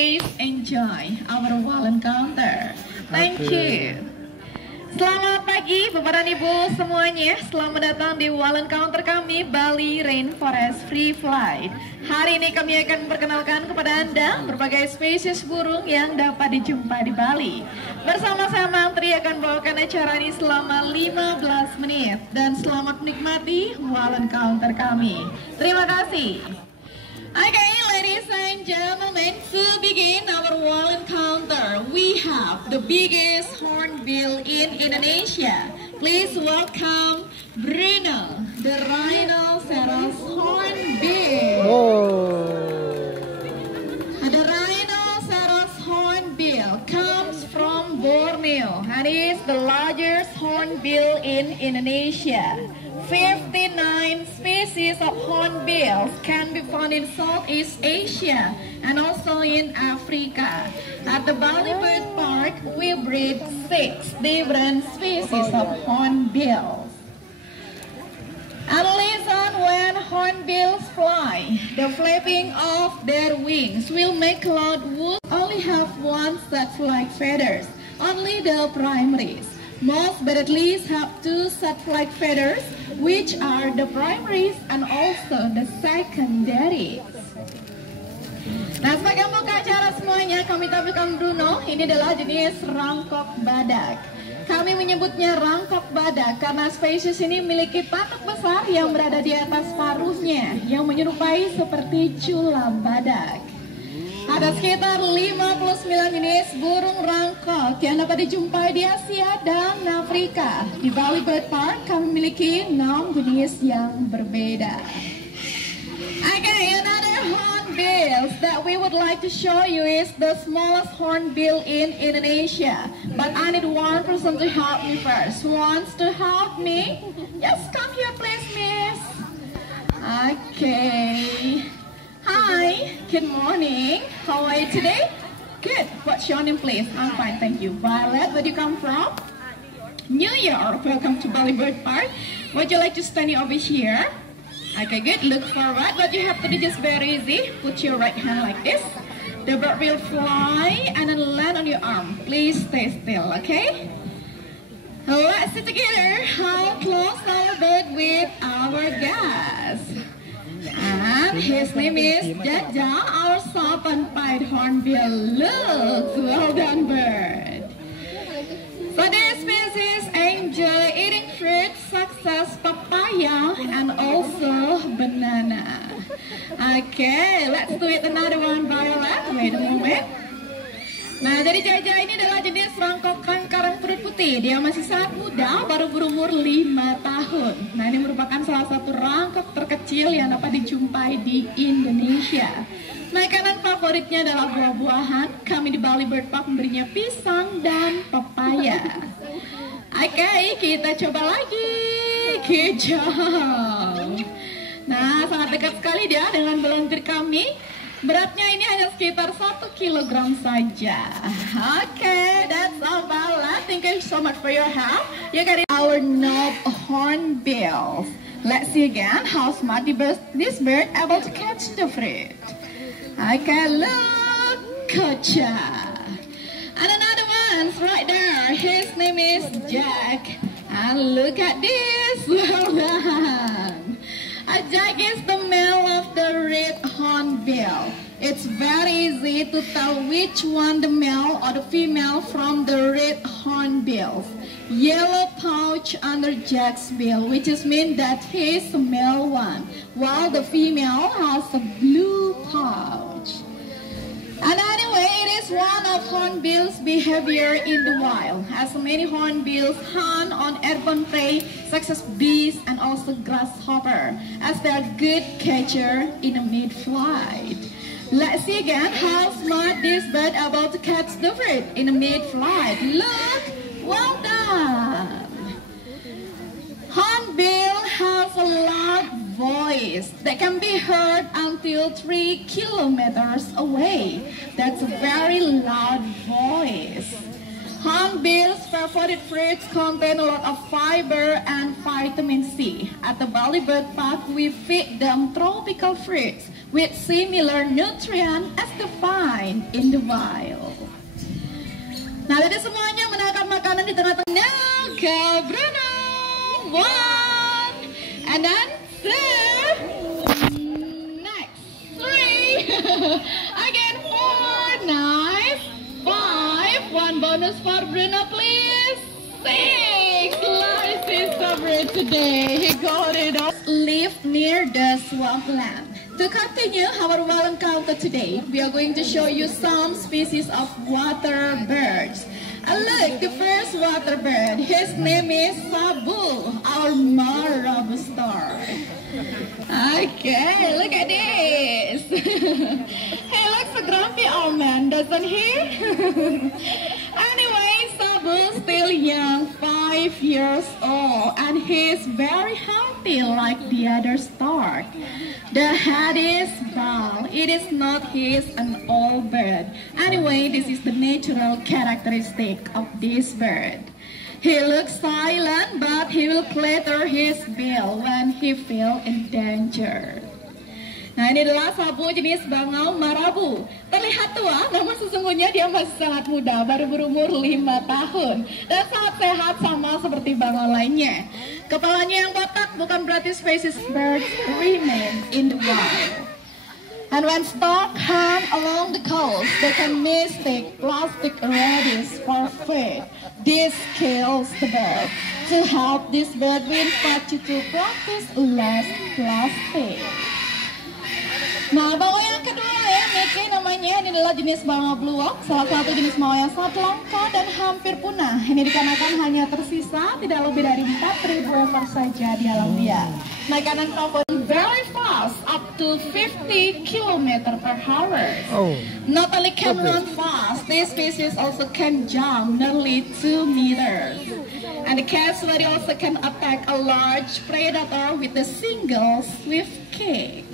Please enjoy our wall encounter. Thank you. Selamat pagi Bapak dan Ibu semuanya. Selamat datang di wall encounter kami Bali Rainforest Free Flight. Hari ini kami akan memperkenalkan kepada Anda berbagai spesies burung yang dapat dijumpai di Bali. Bersama saya Mantri akan bawakan acara ini selama 15 menit. Dan selamat menikmati wall encounter kami. Terima kasih. Okay, ladies and gentlemen, to begin our wall encounter, we have the biggest hornbill in Indonesia. Please welcome Bruno, the rhinoceros hornbill. The rhinoceros hornbill comes from Borneo and is the largest hornbill in Indonesia. 59 species of hornbills can be found in Southeast Asia and also in Africa. At the Bali Bird Park, we breed 6 different species of hornbills. And listen, when hornbills fly, the flapping of their wings will make loud whoops. Only have one set flight feathers, only the primaries. Most but at least have 2 set flight feathers, which are the primaries and also the secondaries. Nah, sebagai pembuka acara semuanya, kami tampilkan Bruno. Ini adalah jenis rangkok badak. Kami menyebutnya rangkok badak karena spesies ini memiliki patok besar yang berada di atas paruhnya, yang menyerupai seperti cula badak. Ada sekitar 59 jenis burung rangkok yang dapat dijumpai di Asia dan Afrika. Di Bali Bird Park kami memiliki 6 jenis yang berbeda. Okay, another hornbill that we would like to show you is the smallest hornbill in Indonesia. But I need one person to help me first. Who wants to help me? Yes, come here please, miss. Okay. Hi, good morning. How are you today? Good. What's your name, please? I'm fine, thank you. Violet, where do you come from? New York. Welcome to Bali Bird Park. Would you like to stand over here? Okay, good. Look forward. What you have to do is very easy. Put your right hand like this. The bird will fly and then land on your arm. Please stay still, okay? Let's sit together. How close our bird with our guest? And his name is Jaja, our soft and pied hornbill. Looks well done, bird. So this species enjoy eating fruit such as papaya and also banana. Okay, let's do it another one, Violet. Wait a moment. Nah, jadi Jaja ini adalah jenis rangkok karang perut putih. Dia masih sangat muda, baru berumur 5 tahun. Nah, ini merupakan salah satu rangkok terkecil yang dapat dijumpai di Indonesia. Makanan favoritnya adalah buah-buahan. Kami di Bali Bird Park memberinya pisang dan pepaya. Oke, kita coba lagi. Good job. Nah, sangat dekat sekali dia dengan belantir kami. Beratnya ini hanya sekitar 1 kilogram saja. Okay, that's all, Bala. Thank you so much for your help. You got it. Our knob hornbills. Let's see again how smart this bird able to catch the fruit. Okay, look, gotcha. And another one's right there. His name is Jack. And look at this. Well done. A jack is the male of the red hornbill. It's very easy to tell which one the male or the female from the red hornbills. Yellow pouch under Jack's bill, which is mean that he's the male one, while the female has a blue pouch. And anyway, it is one of hornbill's behavior in the wild, as many hornbills hunt on urban prey such as bees and also grasshopper, as they are good catcher in a mid-flight. Let's see again how smart this bird about to catch the fruit in a mid-flight. Look, well done. Hornbill has a loud voice that can be heard until 3 kilometers away. That's a very loud voice. Hornbill's favorite fruits contain a lot of fiber and vitamin C. At the Bali Bird Park, we feed them tropical fruits, with similar nutrient as the find in the wild. Nah, tadi semuanya menangkap makanan di tengah-tengah. Go Bruno! 1, and then 2, next 3, again 4, nice, 5, 1 bonus for Bruno please, 6, Laris is favorite today, he got it all. Live near the swampland. To continue our wild encounter today, we are going to show you some species of water birds. And look, the first water bird, his name is Sabu, our marabou star. Okay, look at this. He looks a grumpy old man, doesn't he? Anyway, Sabu still young, 5 years old, and he is very healthy like the other stork. The head is bald. It is not his an old bird. Anyway, this is the natural characteristic of this bird. He looks silent, but he will clatter his bill when he feels in danger. Nah, ini adalah sabu jenis bangau marabou. Terlihat tua, namun sesungguhnya dia masih sangat muda, baru berumur 5 tahun. Dan sangat sehat sama seperti bangau lainnya. Kepalanya yang botak bukan berarti spesies birds remain in the wild. And when stork hunt along the coast, they can mistake plastic radish for food. This kills the bird. To help this bird, we invite you to practice less plastic. Nah, bangau yang kedua ya, Mickey namanya, ini adalah jenis bangau bluok, salah satu jenis bangau yang sangat langka dan hampir punah. Ini dikarenakan hanya tersisa tidak lebih dari 4.000 ekor saja di alam liar. Makanan favorit very fast, up to 50 km per hour. Not only can run fast, this species also can jump nearly 2 meters. And the cassowary also can attack a large predator with a single swift kick.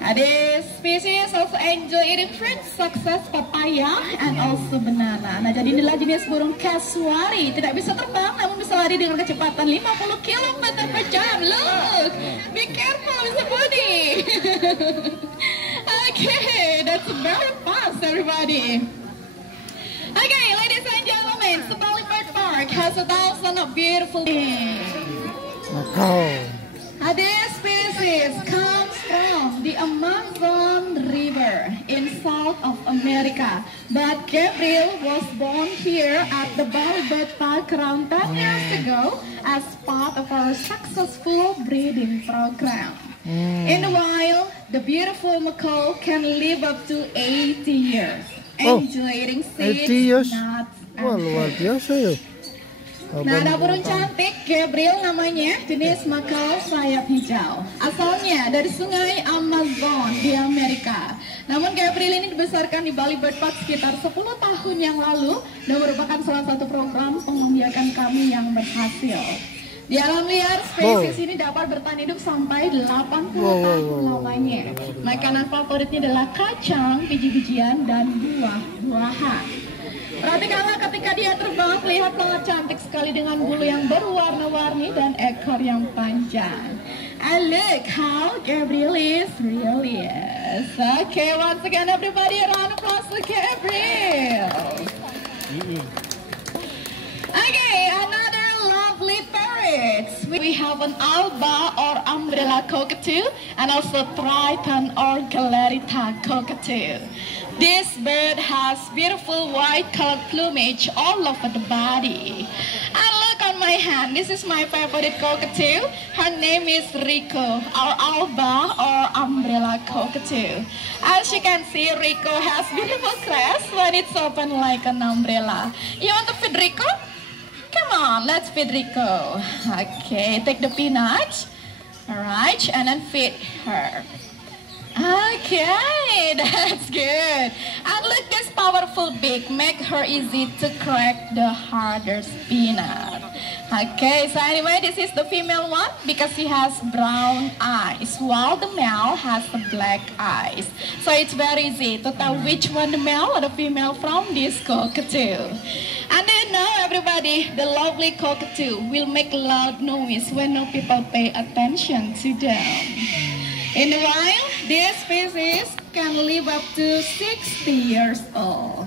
This species also enjoy eating fruits such as papaya and also banana. Nah, jadi inilah jenis burung cassowary. Tidak bisa terbang, namun bisa lari dengan kecepatan 50 km per jam. Look, be careful, Mr. Buddy. Okay, that's very fast, everybody. Okay, ladies and gentlemen, the Bali Bird Park has 1,000 of beautiful things. This species comes from the Amazon River in South of America, but Gabriel was born here at the Bali Bird Park around 10 years ago as part of our successful breeding program. In the wild, the beautiful macaw can live up to 80 years, enjoying seeds, nuts, and luar biasa ya. Nah, ada burung cantik, Gabriel namanya, jenis macaw sayap hijau. Asalnya dari sungai Amazon di Amerika. Namun Gabriel ini dibesarkan di Bali Bird Park sekitar 10 tahun yang lalu dan merupakan salah satu program pengembyakan kami yang berhasil. Di alam liar, spesies ini dapat bertahan hidup sampai 80 tahun lamanya. Makanan favoritnya adalah kacang, biji-bijian, dan buah-buahan. Perhatikanlah ketika dia terbang, terlihat sangat cantik sekali dengan bulu yang berwarna-warni dan ekor yang panjang. And look how Gabriel is, really is. Okay, once again everybody, a round of applause for Gabriel. Okay, another lovely parrots. We have an alba or umbrella cockatoo and also triton or galerita cockatoo. This bird has beautiful white colored plumage all over the body. And look on my hand, this is my favorite cockatoo. Her name is Rico, our alba or umbrella cockatoo. As you can see, Rico has beautiful crest when it's open like an umbrella. You want to feed Rico? Come on, let's feed Rico. Okay, take the peanuts. Alright, and then feed her. Okay, that's good. And look, this powerful beak make her easy to crack the hardest peanut. Okay, so anyway, this is the female one because she has brown eyes, while the male has the black eyes. So it's very easy to tell which one the male or the female from this cockatoo. And then now, everybody, the lovely cockatoo will make loud noise when no people pay attention to them. In the wild, This species can live up to 60 years old.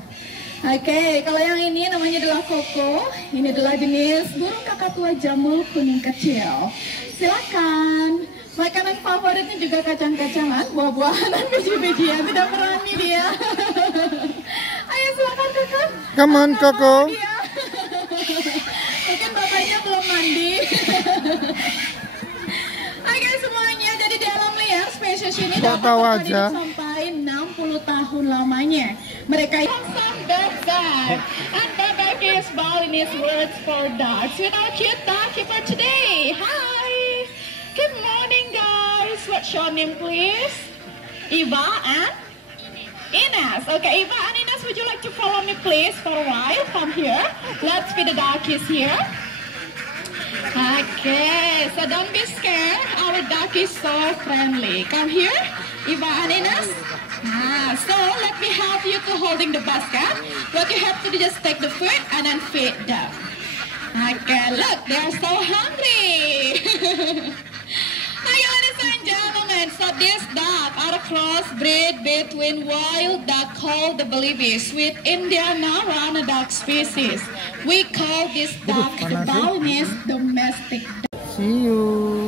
Oke, kalau yang ini namanya adalah koko. Ini adalah jenis burung kakak tua jamur kuning kecil. Silakan. Makanan favoritnya juga kacang-kacangan, buah-buahan dan biji-bijian. Tidak berani dia. Ayo silakan kakak. Come on, Koko. Mungkin bapaknya belum mandi. Oke semuanya, jadi di alam liar spesies ini dapat bertahan sampai 60 tahun lamanya. Mereka berbagai, and berbagai is Balinese words for dogs. With our cute dog keeper today. Hi, good morning guys. What's your name please? Eva and Ines. Okay, Eva and Ines, would you like to follow me please for a while? Come here. Let's feed the doggies here. Okay, so don't be scared. Our dog is so friendly. Come here, Eva and Ines. So let me help you to holding the basket. What you have to do, just take the food and then feed them. Okay, look, they are so hungry. Okay, ladies and gentlemen, so this dog are a crossbreed between wild dog called the Bali Bird with Indian Narana dog species. We call this dog the Balinese domestic dog. See you.